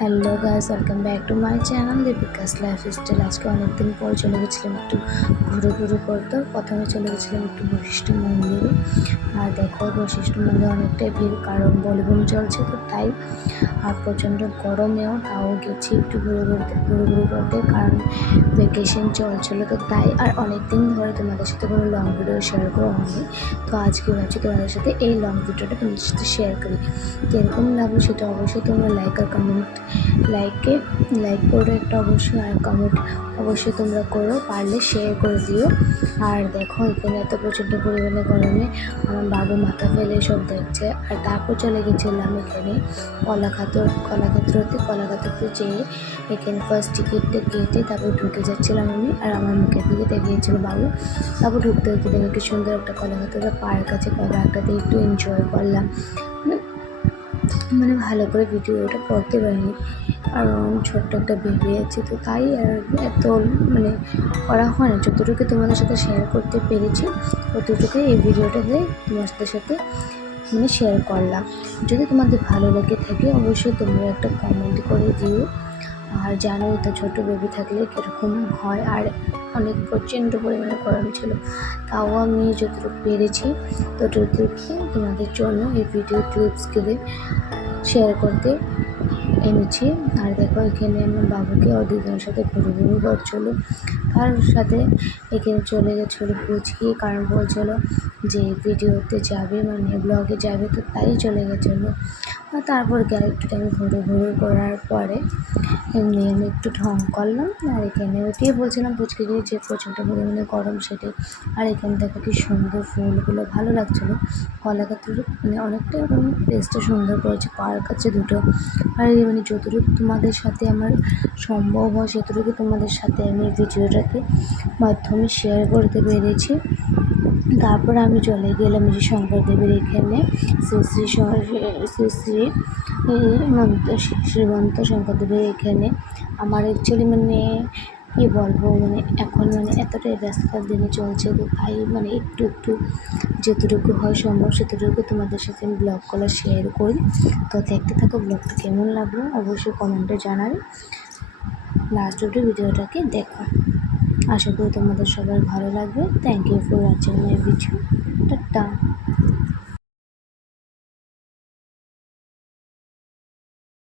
Hello guys welcome back to my channel Deepika's lifestyle আজকে অনেকদিন পর চলে গেছিলাম একটু ঘুরে ঘুরে করতে প্রথমে চলে গেছিলাম একটু বশিষ্ঠ মন্দিরে। আর দেখো, বশিষ্ঠ মন্দিরে অনেকটাই ভিড়, কারণ বলবম চলছে তো, তাই আর প্রচণ্ড গরমেও তাও গেছি একটু ঘুরে ঘুরতে, ঘুরে ঘুরে করতে কারণ ভেকেশন চলছিল তো, তাই আর অনেক দিন ধরে তোমাদের সাথে কোনো লং ভিডিও শেয়ার করা হয়নি। তো আজকে ভাবছি তোমাদের সাথে এই লং ভিডিওটা তোমাদের সাথে শেয়ার করি। কীরকম লাগবে সেটা অবশ্যই তোমরা লাইক আর কমেন্ট লাইকে লাইক করে একটা অবশ্যই আর কমেন্ট অবশ্যই তোমরা করো, পারলে শেয়ার করে দিও। আর দেখো, এখানে এত প্রচণ্ড পরিমাণে গরমে আমার বাবু মাথা ফেলে সব দেখছে। আর তারপর চলে গেছিলাম এখানে কলাখাতর কলাক্ষেত্রতে কলাক্ষেত্রতে যেয়ে এখানে ফার্স্ট টিকিটটা কেটে তারপর ঢুকে যাচ্ছিলাম আমি। আর আমার মুখের দিকে দেখিয়েছিল বাবু। তারপর ঢুকতে ঢুকতে দেখে কি সুন্দর একটা কলাক্ষেত্রের পার্ক আছে পার্কটাতে একটু এনজয় করলাম। মানে ভালো করে ভিডিওটা করতে পারিনি। কারণ ছোট্ট একটা বেবি আছে, তো তাই আর এত মানে করা হয় না। যতটুকু তোমাদের সাথে শেয়ার করতে পেরেছি ততটুকুই এই ভিডিওটাতে তোমাদের সাথে মানে শেয়ার করলাম। যদি তোমাদের ভালো লেগে থাকে, অবশ্যই তোমরা একটা কমেন্ট করে দিও। আর জানোই তো ছোটো বেবি থাকলে কীরকম হয় আর অনেক প্রচণ্ড পরিমাণে গরম ছিল। তাও আমি যতটুকু পেরেছি ততটুকু তোমাদের জন্য এই ভিডিও ক্লিপসগুলি শেয়ার করতে এনেছি। আর দেখো, এখানে আমার বাবুকে ওর দিদির সাথে ঘুরে ঘুরে করছিল। তার সাথে? এখানে চলে গেছিল পুচকি কারণ বলছিল যে ভিডিওতে যাবে মানে ব্লগে যাবে, তো তাই চলে গেছিল। তারপর গেল একটু টাইম ঘুরে ঘুরে করার পরে এমনি আমি একটু ঢং করলাম, আর এখানে ওইটাই বলছিলাম পুচকিকে যে প্রচণ্ড পরিমাণে গরম সেটাই। আর এখানে দেখো কি সুন্দর ফুলগুলো ভালো লাগছিল। কলাকাতুর মানে অনেকটা এখন প্লেসটা সুন্দর করেছে পার্ক আছে দুটো। আর মানে যতটুকু তোমাদের সাথে আমার সম্ভব হয়, সেতটুকু তোমাদের সাথে আমি ভিডিওটাকে মাধ্যমে শেয়ার করতে পেরেছি। তারপর আমি চলে গেলাম যে শঙ্করদেবের এখানে। শ্রী শ্রী শ্রী শ্রী মন্ত শ্রীমন্ত শঙ্করদেবের এখানে। আমার অ্যাকচুয়ালি মানে কি বলব মানে এখন মানে এতটাই ব্যস্ততার দিনে চলছে তো তাই মানে একটু একটু যতটুকু হয় সম্ভব সেতটুকু তোমাদের সাথে আমি ব্লগ করা শেয়ার করি। তো দেখতে থাকো ব্লগটা কেমন লাগল, অবশ্যই কমেন্টে জানাবে। লাস্ট অব্দি ভিডিওটাকে দেখো। আশা করি তোমাদের সবার ভালো লাগবে। Thank you for watching my video tata